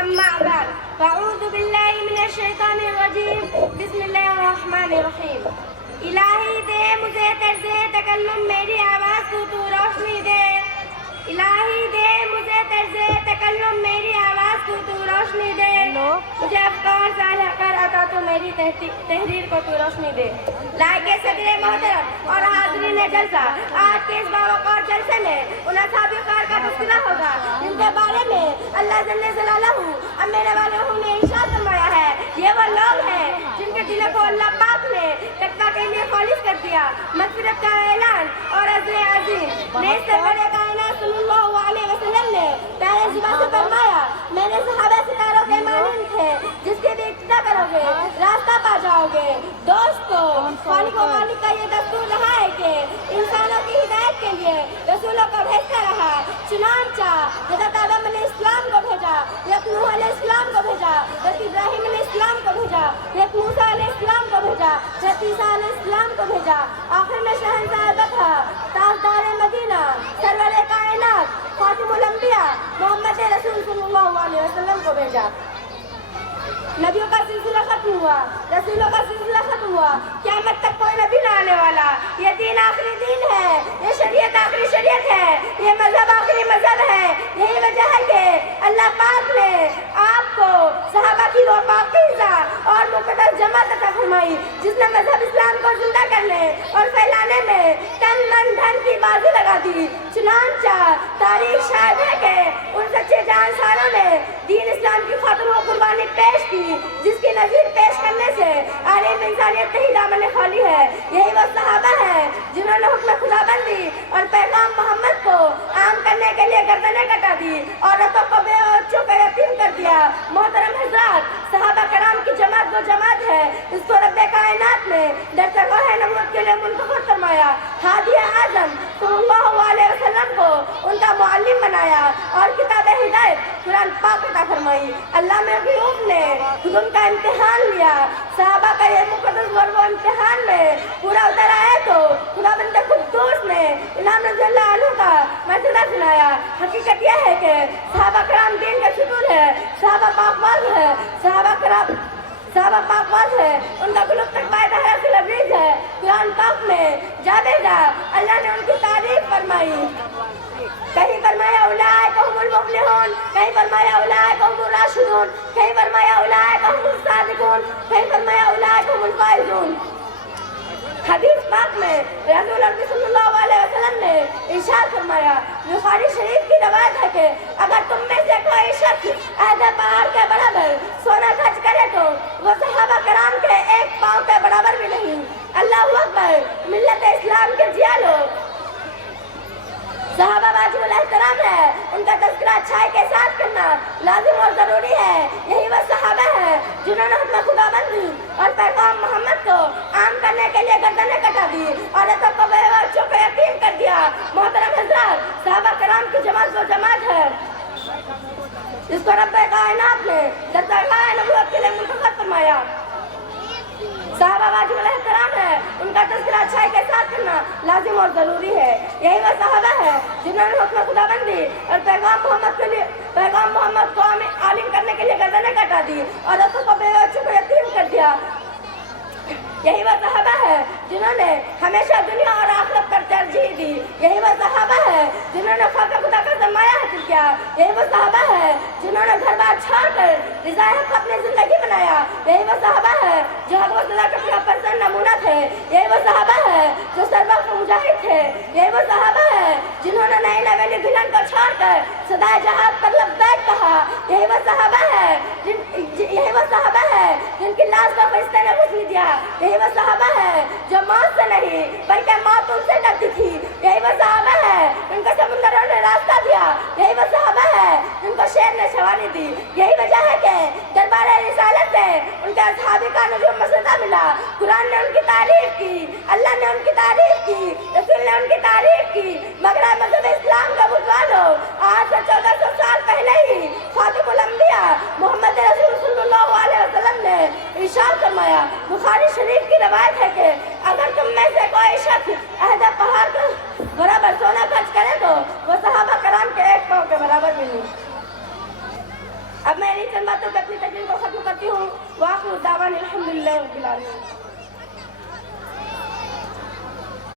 أما بعد فأعوذ بالله من الشیطان الرجیم بسم اللہ الرحمن الرحیم الہی دے مجھے طرز تکلم میری آواز تو روشنی دے الہی دے مجھے طرز تکلم میری آواز تو روشنی دے مجھے افکار صالح کر عطا تو میری تحریر کو تو روشنی دے لائق صدر محترم اور حاضرین جلسہ آج کے اس باوقار جلسے میں ان اصحاب کار کا تذکرہ ہوگا جن کے بارے میں اللہ جل جلالہ اب میرے والوں نے ارشاد فرمایا ہے یہ وہ لوگ ہیں جن کے دلوں کو اللہ پاک نے تقویٰ کے لیے خالص کر دیا مغفرت کا اعلان اور عزم عظیم نیز سرور کائنات صلی اللہ علیہ وسلم نے پہلے زبان سے فرمایا میں نے صحابہ ستاروں کے مانند تھے جس کی بھی ابتدا کرو گے راستہ پا جاؤ گے دوستو خالق و مالک کا یہ دستور رہا ہے کہ انسانوں کی ہدایت کے لیے رسولوں کو بھیجتا رہا چنانچہ حضرت آدم علیہ السلام کو بھیجا حضرت نوح علیہ السلام کو بھیجا حضرت ابراہیم علیہ السلام کو بھیجا حضرت موسیٰ علیہ السلام کو بھیجا حضرت عیسیٰ علیہ السلام کو بھیجا آخر میں شہنشاہ بطحہ تاجدار مدینہ سرور کائنات خاتم الانبیاء محمد رسول صلی اللہ علیہ وسلم کو بھیجا نبیوں کا سلسلہ ختم ہوا رسولوں کا سلسلہ ختم ہوا قیامت تک کوئی نبی نہ آنے والا یہ دین آخری دین ہے یہ شریعت آخری شریعت ہے یہ مذہب آخری مذہب ہے یہی وجہ ہے کہ اللہ پاک نے آپ کو صحابہ کی وہ پاکیزہ اور مقدس جماعت عطا فرمائی جس نے مذہب اسلام کو زندہ کرنے اور پھیلانے میں تن من دھن کی بازی لگا دی چنانچہ تاریخ شاہد ہے کہ ان سچے جانساروں نے دین اسلام کی خاطر وہ قربانی پیش کی جس کی نظیر پیش کرنے سے عالم انسانیت نہیں دامن خالی ہے یہی وہ صحابہ ہیں جنہوں نے حکم خدا بندی اور پیغام محمد کو عام کرنے کے لیے گردنیں کٹا دی عورتوں کو بے بچوں کو یتیم کر دیا محترم حضرات صحابہ کرام کی جماعت وہ جماعت ہے اس کو رب کائنات نے درسگاہ نبوت کے لیے منتخب فرمایا ہادی اعظم صلی اللہ علیہ وسلم کو ان کا معلم بنایا اور کتاب ہدایت قرآن پاک عطا فرمائی علامہ غیوب نے خود کا امتحان لیا صحابہ کا یہ مقدس ورب و امتحان میں پورا اتر آیا تو خدا بند قدوس نے امام رضی اللہ عنہ کا مرتبہ سنایا حقیقت یہ ہے کہ صحابہ کرام دین کا ستون ہے صحابہ پاکباز ہے صحابہ پاکباز ہے ان کا قلوب تک بائے دہرہ سے لبریز ہے قرآن پاک میں جا بھیجا اللہ نے ان کی تعریف فرمائی کہیں فرمایا اولئک هم المفلحون کہیں فرمایا اولئک هم الراشدون کہیں فرمایا اولئک هم الصادقون کہیں فرمایا اولئک هم الفائزون حدیث پاک میں رسول اللہ صلی اللہ علیہ وسلم نے ارشاد فرمایا بخاری شریف کی روایت ہے کہ اگر تم میں سے کوئی شخص عہد پہاڑ کے برابر سونا خرچ کرے تو وہ صحابہ کرام کے ایک پاؤں کے برابر بھی نہیں اللہ اکبر ملت اسلام کے جیا لوگ صحابہ واجب الاحترام ہے ان کا تذکرہ اچھائی کے ساتھ کرنا لازم اور ضروری ہے یہی وہ صحابہ ہے جنہوں نے حکم خدا بندی اور پیغام محمد کو عام کرنے کے لیے گردنیں کٹا دی اور عورتوں کو بے بچوں کو یتیم کر دیا محترم حضرات صحابہ کرام کی جماعت وہ جماعت ہے جس کو رب کائنات نے درسگاہ نبوت کے لیے منتخب فرمایا صحابہ واجب الاحترام ہے ان کا تذکرہ اچھائی کے ساتھ کرنا لازم اور ضروری ہے یہی وہ صحابہ ہے جنہوں نے حکم خدا بندی اور پیغام محمد کو عالم کرنے کے لیے گردنیں کٹا دی اور عورتوں کو بے بچوں کو یتیم کر دیا یہی وہ صحابہ ہے جنہوں نے ہمیشہ دنیا اور آخرت پر ترجیح دی یہی وہ صحابہ ہے جنہوں نے خاک خدا کا سرمایہ حاصل کیا یہی وہ صحابہ ہے جنہوں نے گھر بار چھوڑ کر رضا حق اپنی زندگی بنایا یہی وہ صحابہ ہے جو حق و صداقت کا پرسن نمونہ تھے یہی وہ صحابہ ہے جو سربراہ مجاہد تھے یہی وہ صحابہ ہے جنہوں نے نئی نویلی دلہن کو چھوڑ کر صدائے جہاد پر لبیک کہا یہی وہ صحابہ ہے جن کی لاش کو فرشتے نے غسل دیا یہی وہ صحابہ ہے جو موت سے نہیں بلکہ موت ان سے ڈرتی تھی یہی وہ صحابہ ہے جن کو سمندروں نے راستہ دیا یہی وہ صحابہ ہے جن کو شیر نے سواری دی یہی وجہ ہے کہ دربار رسالت سے ان کے اصحابی کا نجوم مسودہ ملا قرآن نے ان کی تعریف کی اللہ نے ان کی تعریف کی رسول نے ان کی تعریف کی مگر مذہب اسلام کا بتوا دو آج سے 1400 سال پہلے ہی خاتم الانبیاء محمد رسول صلی اللہ علیہ وسلم نے ارشاد فرمایا بخاری شریف کی روایت ہے کہ اگر تم میں سے کوئی شخص عہد پہاڑ کے برابر سونا خرچ کرے تو وہ صحابہ کرام کے ایک پاؤں کے برابر بھی نہیں اب میں انہیں چند باتوں پہ اپنی تقریر کو ختم کرتی ہوں. وآخر دعوانا الحمدللہ رب العالمین.